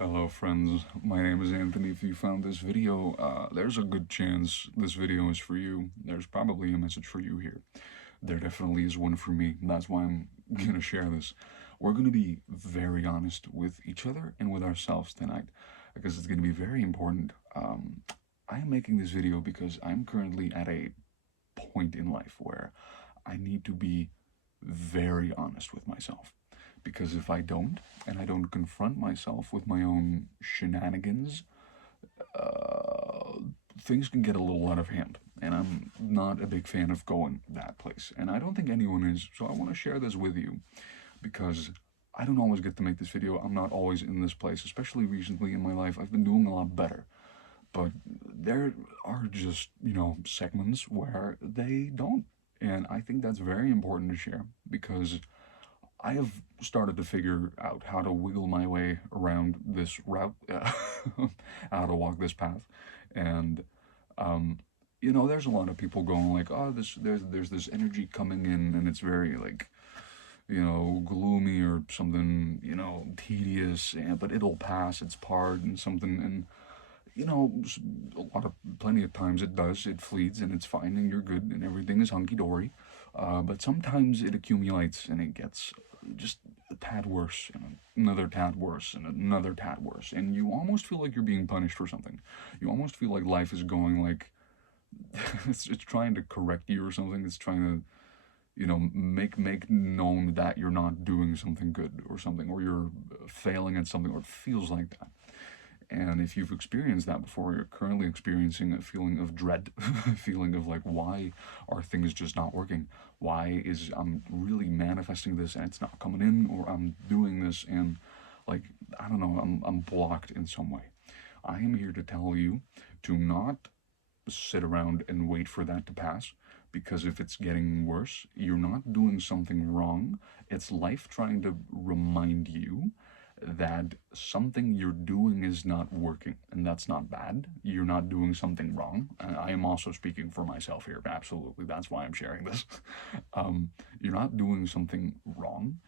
Hello friends, my name is Anthony. If you found this video, there's a good chance this video is for you. There's probably a message for you here. There definitely is one for me. That's why I'm gonna share this. We're gonna be very honest with each other and with ourselves tonight because it's gonna be very important. I am making this video because I'm currently at a point in life where I need to be very honest with myself. Because if I don't, and I don't confront myself with my own shenanigans, uh, things can get a little out of hand. And I'm not a big fan of going that place. And I don't think anyone is. So I want to share this with you because I don't always get to make this video. I'm not always in this place, especially recently in my life. I've been doing a lot better. But there are just, segments where they don't. And I think that's very important to share because I have started to figure out how to wiggle my way around this route, how to walk this path, and there's a lot of people going like, oh, there's this energy coming in, and it's very like, gloomy or something, tedious, but it'll pass. It's part and something, and plenty of times it does. It fleets and it's fine and you're good and everything is hunky dory. But sometimes it accumulates and it gets just a tad worse and another tad worse and another tad worse. And you almost feel like you're being punished for something. You almost feel like life is going like it's trying to correct you or something. It's trying to make known that you're not doing something good or something, or you're failing at something, or it feels like that. And if you've experienced that before, you're currently experiencing a feeling of dread, a feeling of like, why are things just not working? Why is I'm really manifesting this and it's not coming in, or I'm doing this and like, I don't know, I'm blocked in some way. I am here to tell you to not sit around and wait for that to pass, because if it's getting worse, you're not doing something wrong. It's life trying to remind you that something you're doing is not working, and that's not bad. You're not doing something wrong. I am also speaking for myself here, absolutely. That's why I'm sharing this. You're not doing something wrong.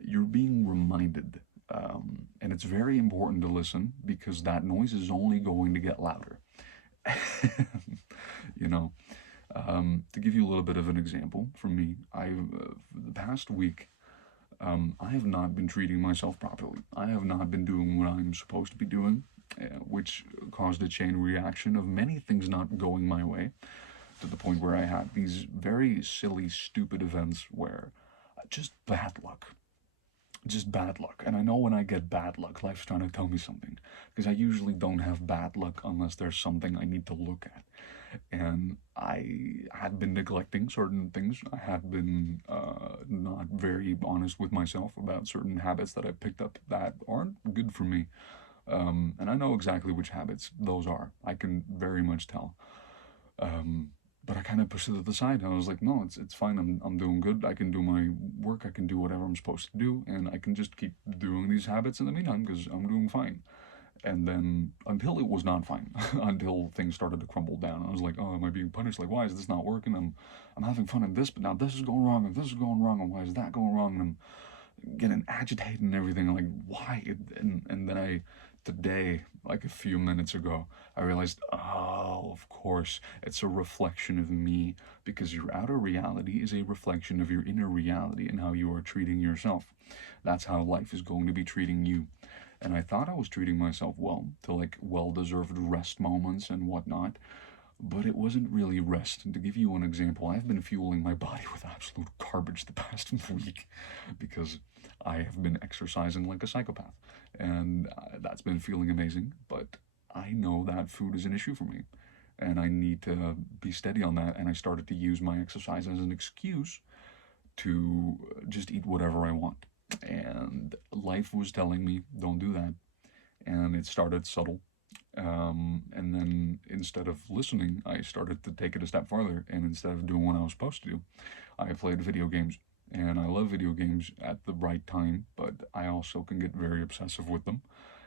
You're being reminded. And it's very important to listen because that noise is only going to get louder. you know, to give you a little bit of an example from me, the past week, I have not been treating myself properly. I have not been doing what I'm supposed to be doing, which caused a chain reaction of many things not going my way, to the point where I had these very silly, stupid events where just bad luck. Just bad luck. And I know when I get bad luck, life's trying to tell me something. Because I usually don't have bad luck unless there's something I need to look at. And I had been neglecting certain things. I had been not very honest with myself about certain habits that I picked up that aren't good for me. And I know exactly which habits those are. I can very much tell. Um, but I kind of pushed it to the side. And I was like, no, it's fine. I'm doing good. I can do my work. I can do whatever I'm supposed to do, and I can just keep doing these habits in the meantime because I'm doing fine. And then until it was not fine, until things started to crumble down, I was like, oh, am I being punished? Like, why is this not working? I'm having fun in this, but now this is going wrong, and this is going wrong, and why is that going wrong? And I'm getting agitated and everything. I'm like, why? And then today, like a few minutes ago, I realized, oh, of course, it's a reflection of me, because your outer reality is a reflection of your inner reality and how you are treating yourself. That's how life is going to be treating you. And I thought I was treating myself well, to like well-deserved rest moments and whatnot, but it wasn't really rest. And to give you an example, I've been fueling my body with absolute garbage the past week because I have been exercising like a psychopath. And that's been feeling amazing, but I know that food is an issue for me. And I need to be steady on that. And I started to use my exercise as an excuse to just eat whatever I want. And life was telling me, don't do that. And it started subtle. And then instead of listening, I started to take it a step farther. And instead of doing what I was supposed to do, I played video games. And I love video games at the right time, but I also can get very obsessive with them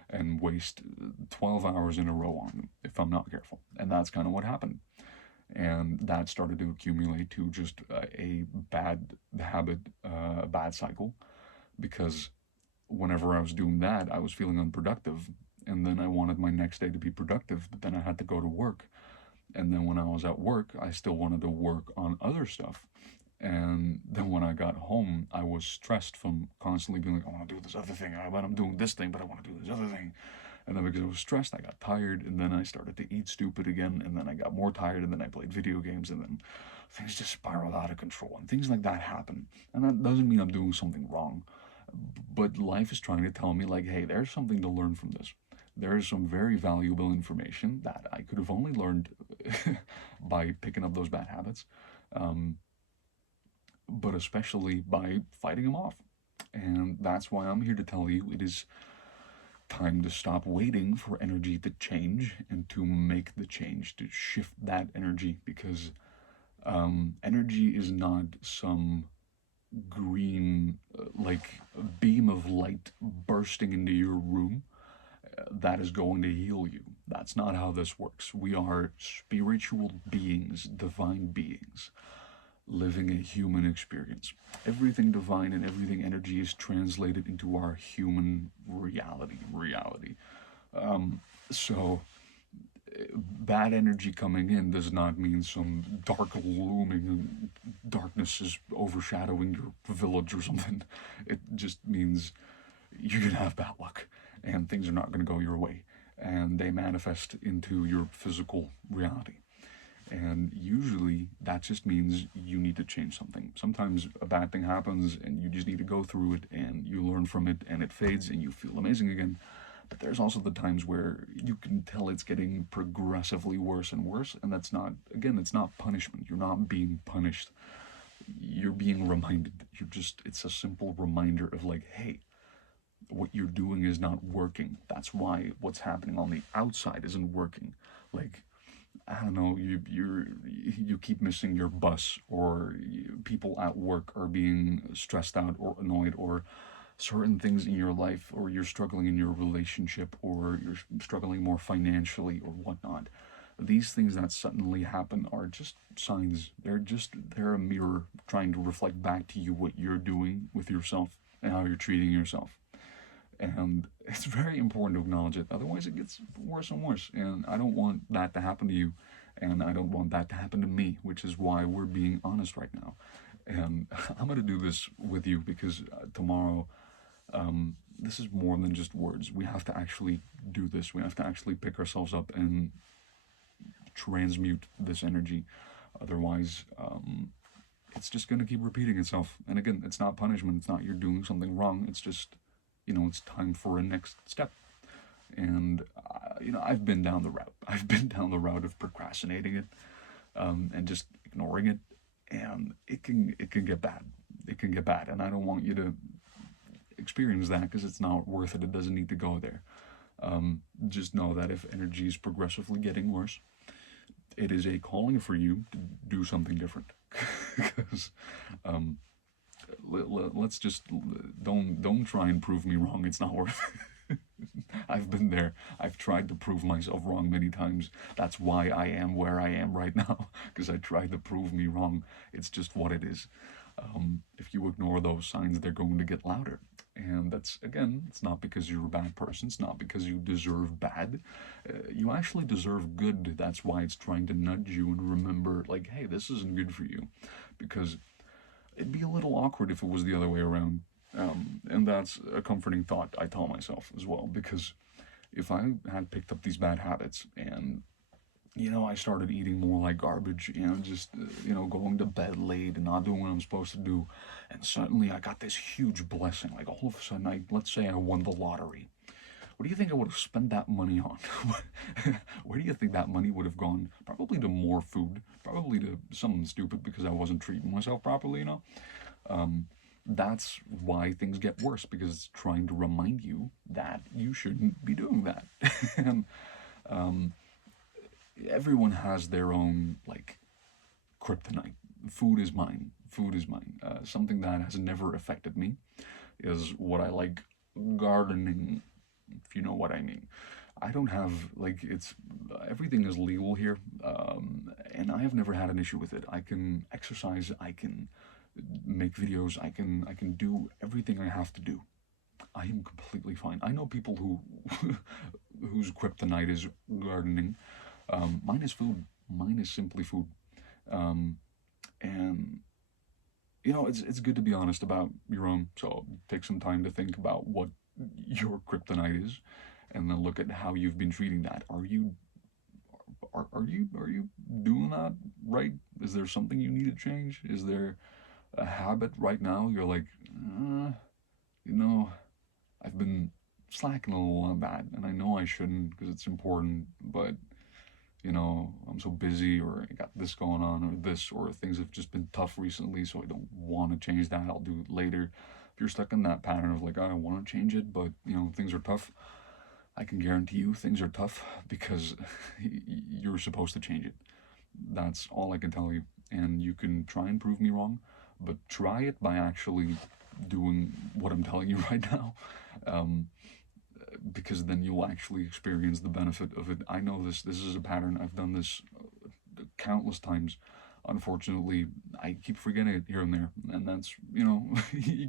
and waste 12 hours in a row on them if I'm not careful. And that's kind of what happened. And that started to accumulate to just a bad habit, a bad cycle, because whenever I was doing that, I was feeling unproductive. and then I wanted my next day to be productive, but then I had to go to work. And then when I was at work, I still wanted to work on other stuff. And then when I got home, I was stressed from constantly being like, I want to do this other thing. I'm doing this thing, but I want to do this other thing. And then because I was stressed, I got tired, and then I started to eat stupid again, and then I got more tired, and then I played video games, and then things just spiraled out of control, and things like that happen. And that doesn't mean I'm doing something wrong, but life is trying to tell me, like, hey, there's something to learn from this. There's some very valuable information that I could have only learned by picking up those bad habits, um, but especially by fighting them off. And that's why I'm here to tell you it is time to stop waiting for energy to change and to make the change, to shift that energy, because energy is not some green, like, beam of light bursting into your room that is going to heal you. That's not how this works. We are spiritual beings, divine beings, living a human experience. Everything divine and everything energy is translated into our human reality. So bad energy coming in does not mean some dark looming darkness is overshadowing your village or something. It just means you're gonna have bad luck and things are not gonna go your way, and they manifest into your physical reality. And usually that just means you need to change something. Sometimes a bad thing happens and you just need to go through it and you learn from it and it fades and you feel amazing again. But there's also the times where you can tell it's getting progressively worse and worse, and that's not, again, it's not punishment. You're not being punished. You're being reminded. It's a simple reminder of, like, hey, what you're doing is not working. That's why what's happening on the outside isn't working. Like, I don't know, you keep missing your bus, or people at work are being stressed out or annoyed, or certain things in your life, or you're struggling in your relationship, or you're struggling more financially or whatnot. These things that suddenly happen are just signs. They're a mirror trying to reflect back to you what you're doing with yourself and how you're treating yourself. And it's very important to acknowledge it. Otherwise, it gets worse and worse. And I don't want that to happen to you. And I don't want that to happen to me, which is why we're being honest right now. And I'm going to do this with you because tomorrow, this is more than just words. We have to actually do this. We have to actually pick ourselves up and transmute this energy. Otherwise, it's just going to keep repeating itself. And again, it's not punishment. It's not you're doing something wrong. It's just, it's time for a next step. And, I've been down the route. I've been down the route of procrastinating it, and just ignoring it. And it can get bad. It can get bad. And I don't want you to experience that, because it's not worth it. It doesn't need to go there. Just know that if energy is progressively getting worse, it is a calling for you to do something different. Because let's just don't try and prove me wrong. It's not worth it. I've been there. I've tried to prove myself wrong many times. That's why I am where I am right now, because I tried to prove me wrong. It's just what it is. If you ignore those signs, they're going to get louder. And that's, again, it's not because you're a bad person. It's not because you deserve bad. You actually deserve good. That's why it's trying to nudge you and remember, like, hey, this isn't good for you. Because it'd be a little awkward if it was the other way around. And that's a comforting thought I tell myself as well. Because if I had picked up these bad habits and I started eating more like garbage and just, going to bed late and not doing what I'm supposed to do. And suddenly I got this huge blessing. Like, all of a sudden, let's say I won the lottery. What do you think I would have spent that money on? Where do you think that money would have gone? Probably to more food. Probably to something stupid because I wasn't treating myself properly, That's why things get worse, because it's trying to remind you that you shouldn't be doing that. And, everyone has their own, like, kryptonite. Food is mine. Something that has never affected me is what I like, gardening, if you know what I mean. I don't have, like, everything is legal here, and I have never had an issue with it. I can exercise, I can make videos, I can do everything I have to do. I am completely fine. I know people who whose kryptonite is gardening. Mine is food. Mine is simply food. Um, and it's good to be honest about your own. So take some time to think about what your kryptonite is, and then look at how you've been treating that. Are you doing that right? Is there something you need to change? Is there a habit right now you're like, you know, I've been slacking a little on that, and I know I shouldn't because it's important, but I'm so busy, or I got this going on, or this, or things have just been tough recently, so I don't want to change that. I'll do it later. If you're stuck in that pattern of like, I want to change it, but things are tough, I can guarantee you things are tough because you're supposed to change it. That's all I can tell you. And you can try and prove me wrong, but try it by actually doing what I'm telling you right now. Um, because then you'll actually experience the benefit of it. I know this is a pattern. I've done this countless times. Unfortunately, I keep forgetting it here and there, and that's you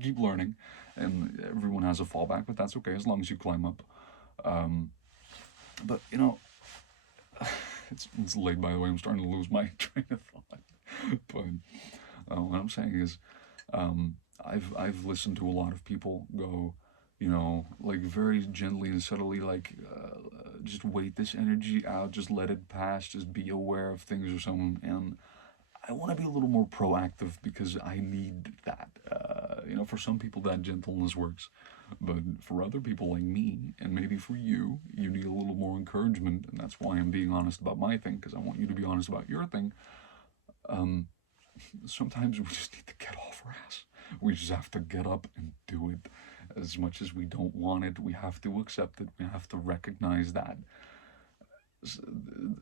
keep learning, and everyone has a fallback, but that's okay as long as you climb up. Um, but it's late, by the way. I'm starting to lose my train of thought. But what I'm saying is, I've listened to a lot of people go, like very gently and subtly, like just wait this energy out, just let it pass, just be aware of things or something. And I want to be a little more proactive because I need that. For some people that gentleness works, but for other people like me, and maybe for you, you need a little more encouragement, and that's why I'm being honest about my thing, because I want you to be honest about your thing. Um, Sometimes we just need to get off our ass. We just have to get up and do it. As much as we don't want it, we have to accept it. We have to recognize that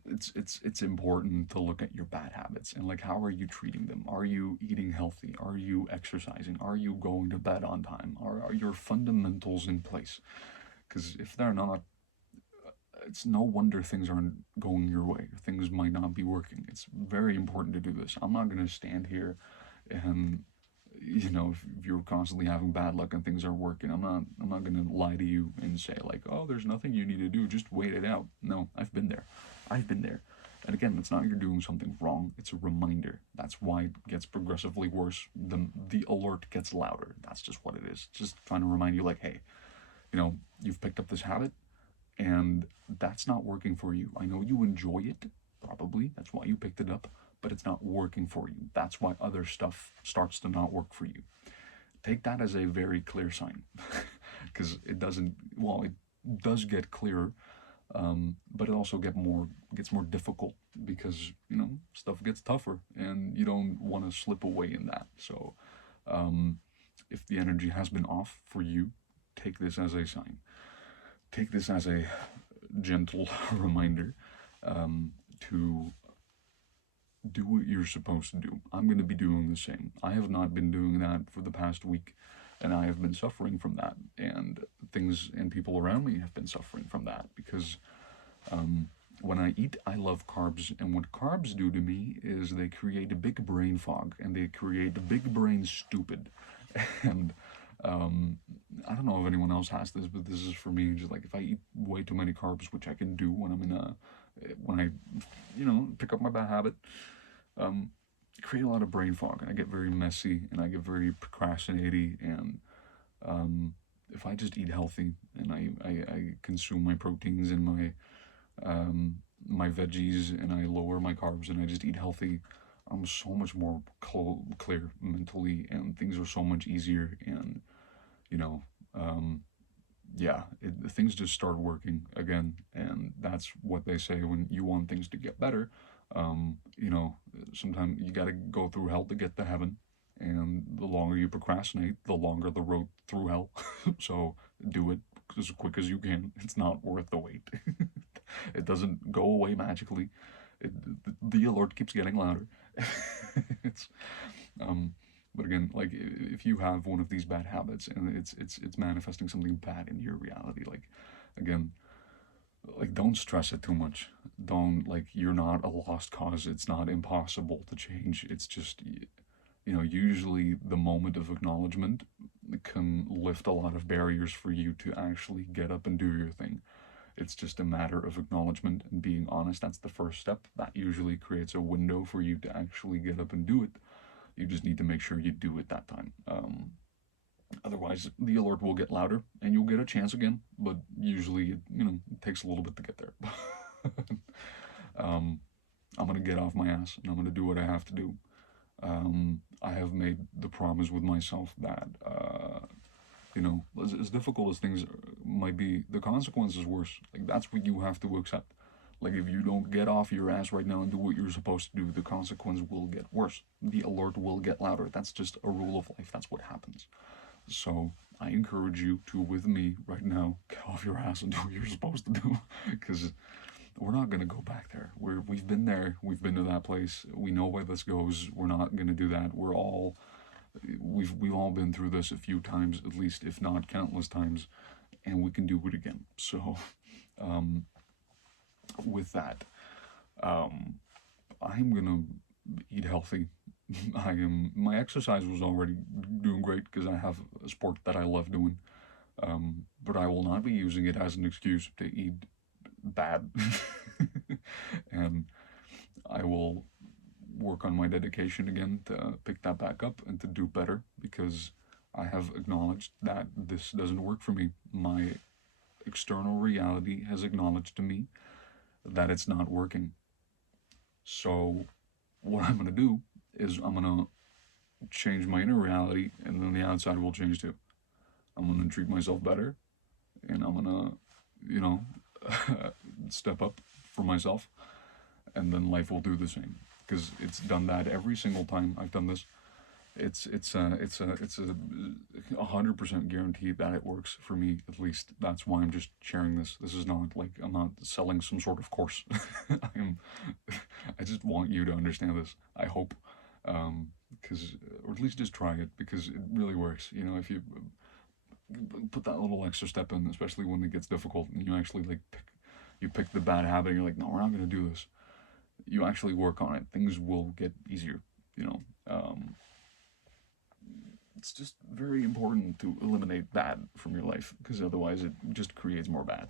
it's important to look at your bad habits and like, how are you treating them? Are you eating healthy? Are you exercising? Are you going to bed on time? Are your fundamentals in place? Because if they're not, it's no wonder things aren't going your way. Things might not be working. It's very important to do this. I'm not going to stand here and if you're constantly having bad luck and things aren't working, I'm not going to lie to you and say like, oh, there's nothing you need to do, just wait it out. No, I've been there. And again, it's not you're doing something wrong, it's a reminder. That's why it gets progressively worse. The alert gets louder. That's just what it is. Just trying to remind you like, hey, you've picked up this habit and that's not working for you. I know you enjoy it, probably. That's why you picked it up, but it's not working for you. That's why other stuff starts to not work for you. Take that as a very clear sign, because it does get clearer, but it also gets more difficult because stuff gets tougher, and you don't want to slip away in that. So, if the energy has been off for you, take this as a sign. Take this as a gentle reminder to do what you're supposed to do. I'm going to be doing the same. I have not been doing that for the past week, and I have been suffering from that. And things and people around me have been suffering from that because when I eat, I love carbs. And what carbs do to me is they create a big brain fog, and they create a big brain stupid. And I don't know if anyone else has this, but this is for me. Just like if I eat way too many carbs, which I can do when I pick up my bad habit, create a lot of brain fog, and I get very messy, and I get very procrastinating. And if I just eat healthy and I consume my proteins and my veggies, and I lower my carbs, and I just eat healthy, I'm so much more clear mentally, and things are so much easier. And yeah, things just start working again. And that's what they say when you want things to get better. Sometimes you got to go through hell to get to heaven. And the longer you procrastinate, the longer the road through hell. So do it as quick as you can. It's not worth the wait. It doesn't go away magically. The alert keeps getting louder. it's But again, like if you have one of these bad habits and it's manifesting something bad in your reality, like again, like don't stress it too much. Don't, like, you're not a lost cause. It's not impossible to change. It's just usually the moment of acknowledgement can lift a lot of barriers for you to actually get up and do your thing. It's just a matter of acknowledgement and being honest. That's the first step. That usually creates a window for you to actually get up and do it. You just need to make sure you do it that time. Otherwise, the alert will get louder and you'll get a chance again, but usually it takes a little bit to get there. I'm going to get off my ass and I'm going to do what I have to do. I have made the promise with myself that, as difficult as things might be, the consequence is worse. Like, that's what you have to accept. Like, if you don't get off your ass right now and do what you're supposed to do, the consequence will get worse. The alert will get louder. That's just a rule of life. That's what happens. So I encourage you to, with me right now, get off your ass and do what you're supposed to do, because we're not going to go back there. We've been there. We've been to that place. We know where this goes. We're not going to do that. We've all been through this a few times, at least, if not countless times, and we can do it again. So, with that, I'm gonna eat healthy. My exercise was already doing great because I have a sport that I love doing. But I will not be using it as an excuse to eat bad. And I will work on my dedication again to pick that back up and to do better, because I have acknowledged that this doesn't work for me. My external reality has acknowledged to me that it's not working. So what I'm going to do is I'm going to change my inner reality, and then the outside will change too. I'm going to treat myself better, and I'm going to, step up for myself, and then life will do the same. Because it's done that every single time I've done this. It's a 100% guarantee that it works for me. At least that's why I'm just sharing this. This is not like I'm not selling some sort of course. I just want you to understand this. I hope, because or at least just try it, because it really works. If you put that little extra step in, especially when it gets difficult, and you actually pick the bad habit, and you're like, no, we're not gonna do this. You actually work on it. Things will get easier. It's just very important to eliminate bad from your life, because otherwise it just creates more bad.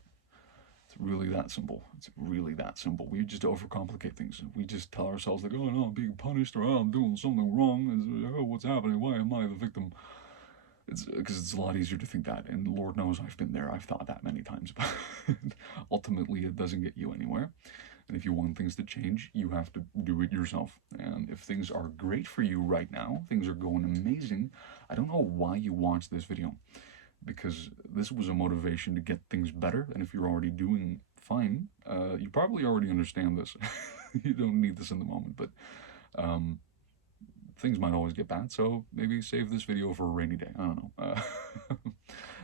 It's really that simple. It's really that simple. We just overcomplicate things. We just tell ourselves like, oh no, I'm being punished, or oh, I'm doing something wrong. And, oh, what's happening? Why am I the victim? It's because it's a lot easier to think that, and Lord knows I've been there. I've thought that many times, but ultimately it doesn't get you anywhere. And if you want things to change, you have to do it yourself. And if things are great for you right now, things are going amazing, I don't know why you watched this video, because this was a motivation to get things better. And if you're already doing fine, you probably already understand this. You don't need this in the moment, but things might always get bad, so maybe save this video for a rainy day. I don't know.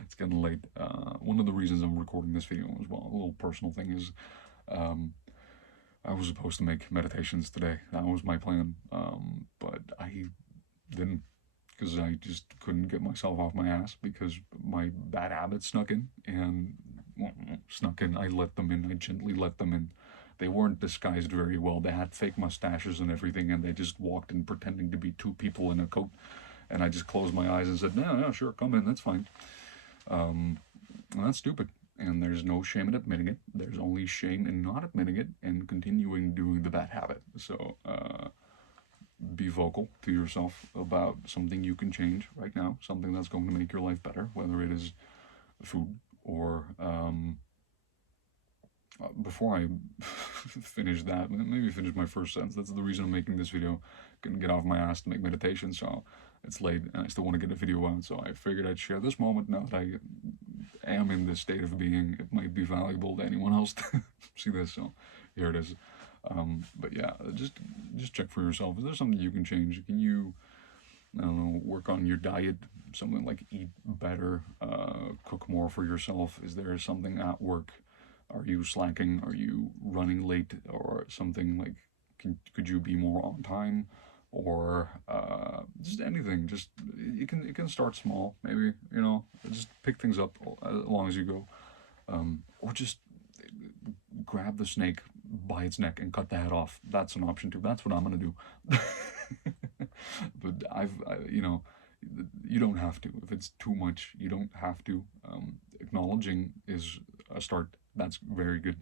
It's getting late. One of the reasons I'm recording this video as well, a little personal thing, is I was supposed to make meditations today. That was my plan, but I didn't, because I just couldn't get myself off my ass, because my bad habits snuck in, I let them in. I gently let them in. They weren't disguised very well. They had fake mustaches and everything, and they just walked in pretending to be two people in a coat. And I just closed my eyes and said, no, sure, come in, that's fine. And that's stupid. And there's no shame in admitting it. There's only shame in not admitting it and continuing doing the bad habit. So be vocal to yourself about something you can change right now, something that's going to make your life better, whether it is food or... before I finish that, maybe finish my first sentence. That's the reason I'm making this video. Couldn't get off my ass to make meditation, so it's late and I still want to get a video out, so I figured I'd share this moment now that I am in this state of being. It might be valuable to anyone else to see this, so here it is. But yeah, just check for yourself. Is there something you can change? Can you, I don't know, work on your diet, something like eat better, cook more for yourself? Is there something at work? Are you slacking? Are you running late or something? Like, could you be more on time? Or just anything. Just it can start small. Maybe, just pick things up as long as you go. Or just grab the snake by its neck and cut the head off. That's an option too. That's what I'm gonna do. But you don't have to. If it's too much, you don't have to. Acknowledging is a start. That's very good.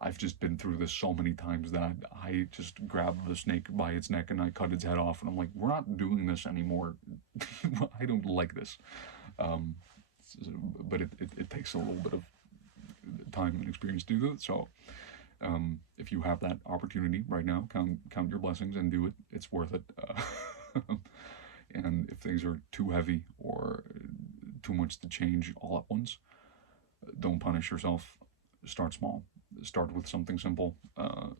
I've just been through this so many times that I just grab the snake by its neck and I cut its head off, and I'm like, we're not doing this anymore. I don't like this. Um, but it takes a little bit of time and experience to do it. So if you have that opportunity right now, count your blessings and do it. It's worth it. And if things are too heavy or too much to change all at once, don't punish yourself. Start small. Start with something simple.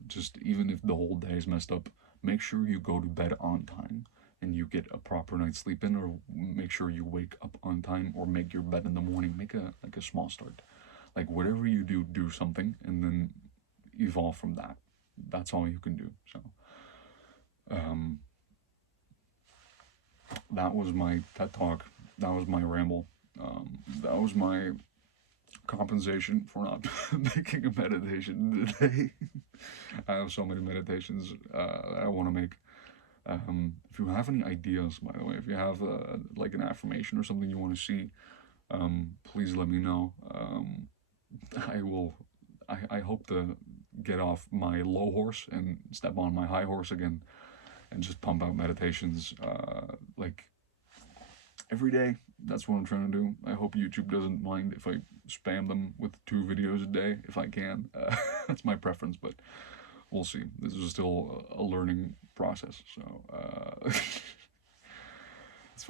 Just even if the whole day is messed up, make sure you go to bed on time and you get a proper night's sleep in, or make sure you wake up on time, or make your bed in the morning. Make a small start. Like whatever you do, do something, and then evolve from that. That's all you can do. So that was my TED talk. That was my ramble. That was my compensation for not making a meditation today. I have so many meditations I want to make. If you have any ideas, by the way, if you have like an affirmation or something you want to see, please let me know. I hope to get off my low horse and step on my high horse again, and just pump out meditations like every day. That's what I'm trying to do. I hope YouTube doesn't mind if I spam them with 2 videos a day, if I can. That's my preference, but we'll see. This is still a learning process, so